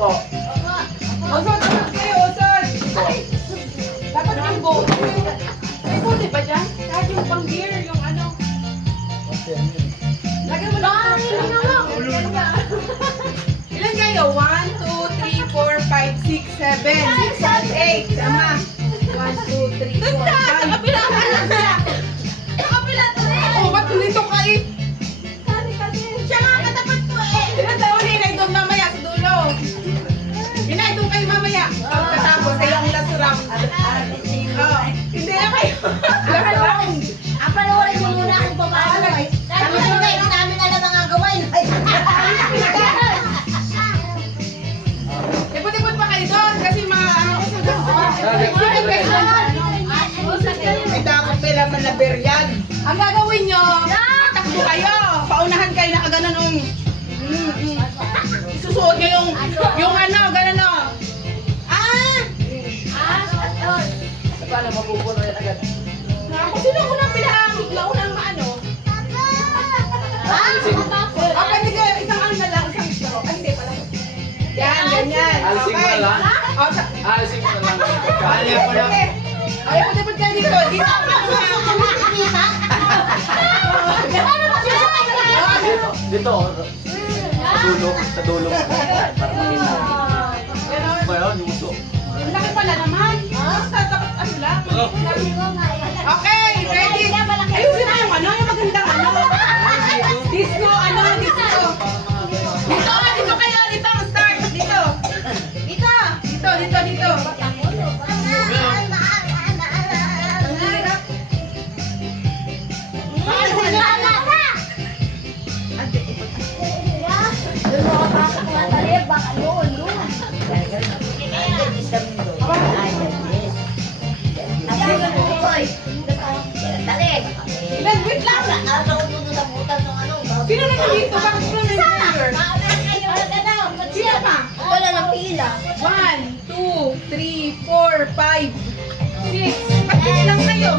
po. Osod, kayo, Osod. Dapat yung boat. May boat ba dyan? Kahit yung pang beer, yung ano. Lagyan mo lang. Ilan kayo? 1, 2, 3, 4, 5, 6, 7, 8. Tama. 1, 2, 3, 4, 5. Sa kapila ka lang siya. Sa kapila to eh. Oh, ba't dito ka eh? Siya nga katapat ko eh. Ilan taon eh? Inaidong mamaya sa dulo. Inaidong kayo mamaya. Pagkatapos ay ang last round. Oh, hindi na kayo. Last round. Ang panawarin mo muna kung paano eh. Kami na hindi namin alam ang gagawin. Ipot-ipot pa kayo doon kasi mga ano ko sa doon. May takot nila malaber yan. Ang gagawin nyo, takbo kayo. Paunahan kayo nakaganon. Isusuot nyo yung ano, ganon o. Paano mapupuno yan agad? Sino unang naunang maano? Pwede kayo, isang ano na lang, isang straw. Ay, hindi pala. Yan, ganyan. Alisin mo na lang. Alisin mo na lang. Kaya ko na. Ay, pati kayo dito. Dito. Dito. Sa dulo. Para makita. Ba yun, yung uso. Ang laki pala naman. Dapat ano lang. Okay, ready? Ayusin na yung ano, yung magandang ano. Disco, ano, disco. Dito kayo, dito ang start. Dito. Dito. Wait lang. Sino na dito? Bakit sino na dito? Sino pa? Wala ng pila. 1, 2, 3, 4, 5, 6. Ba't lang kayo?